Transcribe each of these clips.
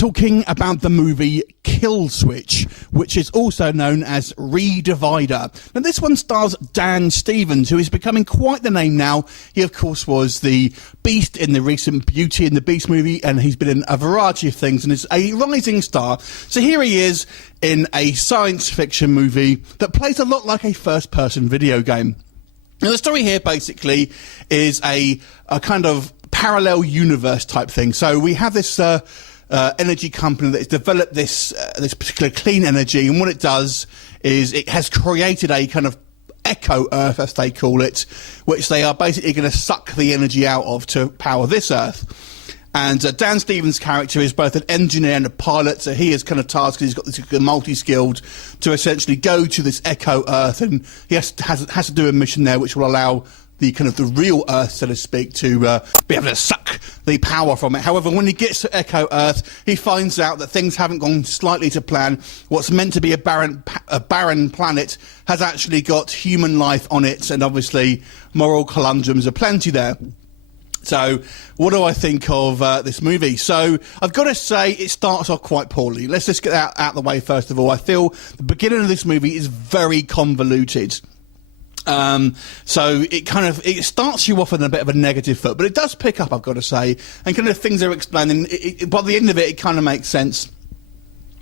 talking about the movie Kill Switch, which is also known as REDIVIDER. Now, this one stars Dan Stevens, who is becoming quite the name now. He, of course, was the Beast in the recent Beauty and the Beast movie, and he's been in a variety of things and is a rising star. So here he is in a science fiction movie that plays a lot like a first-person video game. Now, the story here basically is a kind of parallel universe type thing. So we have this energy company that has developed this particular clean energy, and what it does is it has created a kind of echo Earth, as they call it, which they are basically going to suck the energy out of to power this Earth. And Dan Stevens' character is both an engineer and a pilot, so he is kind of tasked, he's got this multi-skilled, to essentially go to this echo Earth, and he has to do a mission there which will allow the kind of the real Earth, so to speak, to be able to suck the power from it. However, when he gets to Echo Earth, he finds out that things haven't gone slightly to plan. What's meant to be a barren planet has actually got human life on it, and obviously moral conundrums aplenty there. So, what do I think of this movie? So, I've got to say, it starts off quite poorly. Let's just get that out of the way first of all. I feel the beginning of this movie is very convoluted. So it starts you off on a bit of a negative foot, but it does pick up, I've got to say, and kind of things are explaining. By the end of it kind of makes sense.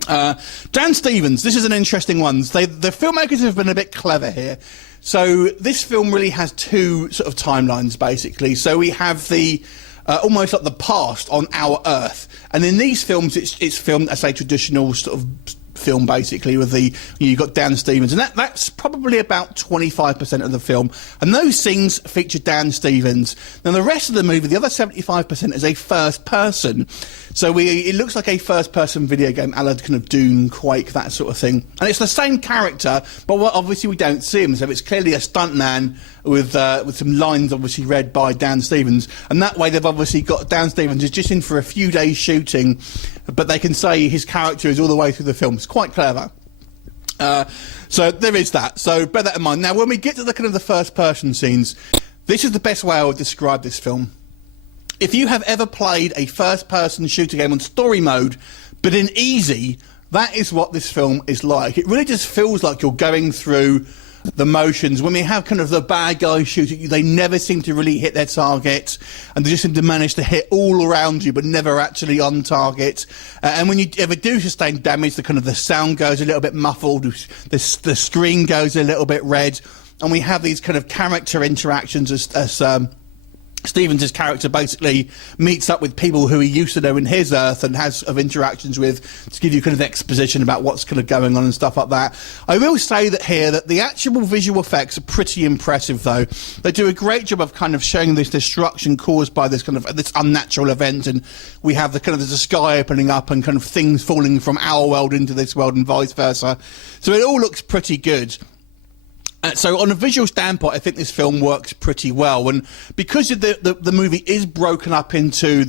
Dan Stevens, this is an interesting one. The filmmakers have been a bit clever here. So this film really has two sort of timelines, basically. So we have the almost like the past on our Earth, and in these films, it's filmed as a traditional sort of film, basically, with you've got Dan Stevens, and that's probably about 25% of the film, and those scenes feature Dan Stevens. Now the rest of the movie, the other 75%, is a first person, so it looks like a first person video game, a la kind of Doom, Quake, that sort of thing, and it's the same character, but obviously we don't see him, so it's clearly a stuntman with some lines obviously read by Dan Stevens, and that way they've obviously got Dan Stevens is just in for a few days shooting, but they can say his character is all the way through the film. It's quite clever. So there is that. So bear that in mind. Now, when we get to the kind of the first-person scenes, this is the best way I would describe this film. If you have ever played a first-person shooter game on story mode, but in easy, that is what this film is like. It really just feels like you're going through the motions. When we have kind of the bad guys shooting you, they never seem to really hit their target, and they just seem to manage to hit all around you but never actually on target. And when you ever do sustain damage, the sound goes a little bit muffled, the screen goes a little bit red, and we have these kind of character interactions as Stevens' character basically meets up with people who he used to know in his Earth and has interactions with to give you kind of exposition about what's kind of going on and stuff like that. I will say that here that the actual visual effects are pretty impressive, though. They do a great job of kind of showing this destruction caused by this kind of this unnatural event, and we have the sky opening up and kind of things falling from our world into this world and vice versa. So it all looks pretty good. So on a visual standpoint, I think this film works pretty well, and because the movie is broken up into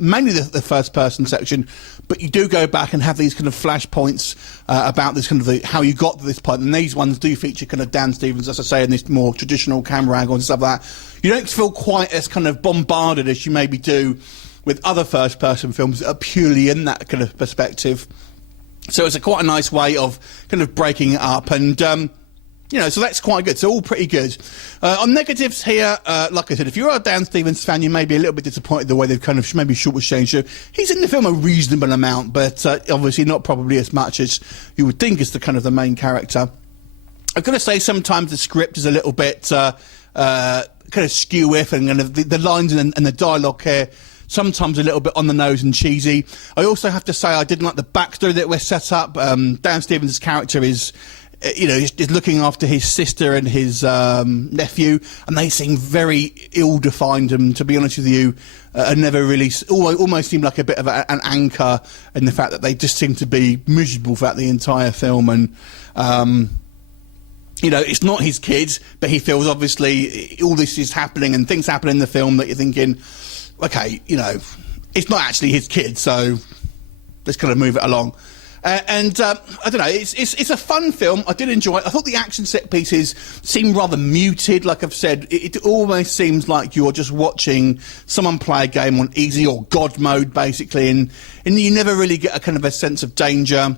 mainly the first person section, but you do go back and have these kind of flashpoints about this kind of how you got to this point, and these ones do feature kind of Dan Stevens, as I say, in this more traditional camera angle and stuff like that. You don't feel quite as kind of bombarded as you maybe do with other first person films that are purely in that kind of perspective. So it's quite a nice way of kind of breaking it up, and so that's quite good. So all pretty good. On negatives here, like I said, if you're a Dan Stevens fan, you may be a little bit disappointed the way they've kind of maybe shortchanged you. He's in the film a reasonable amount, but obviously not probably as much as you would think is the kind of the main character. I've got to say sometimes the script is a little bit kind of skew-iff, and kind of the lines and the dialogue here sometimes a little bit on the nose and cheesy. I also have to say I didn't like the backstory that we're set up. Dan Stevens' character is he's looking after his sister and his nephew, and they seem very ill-defined, and to be honest with you, never really, almost seemed like a bit of an anchor in the fact that they just seem to be miserable throughout the entire film, and it's not his kids, but he feels obviously all this is happening and things happen in the film that you're thinking, okay, it's not actually his kid, so let's kind of move it along. I don't know, it's a fun film. I did enjoy it. I thought the action set pieces seemed rather muted. Like I've said, it almost seems like you're just watching someone play a game on easy or God mode, basically, and you never really get a kind of a sense of danger.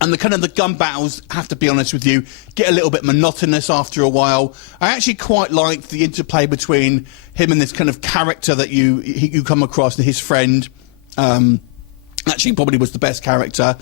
And the gun battles, have to be honest with you, get a little bit monotonous after a while. I actually quite liked the interplay between him and this kind of character that you come across, and his friend. Actually, probably was the best character.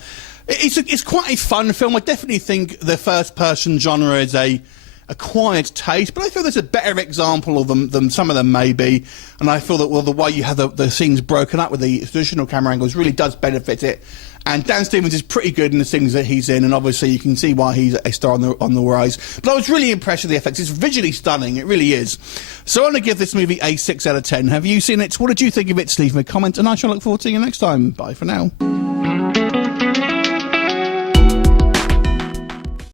It's quite a fun film. I definitely think the first-person genre is a acquired taste, but I feel there's a better example of them than some of them may be. And I feel that, well, the way you have the scenes broken up with the traditional camera angles really does benefit it. And Dan Stevens is pretty good in the things that he's in, and obviously you can see why he's a star on the rise. But I was really impressed with the effects. It's visually stunning, it really is. So I'm going to give this movie a 6 out of 10. Have you seen it? What did you think of it? Leave me a comment, and I shall look forward to seeing you next time. Bye for now.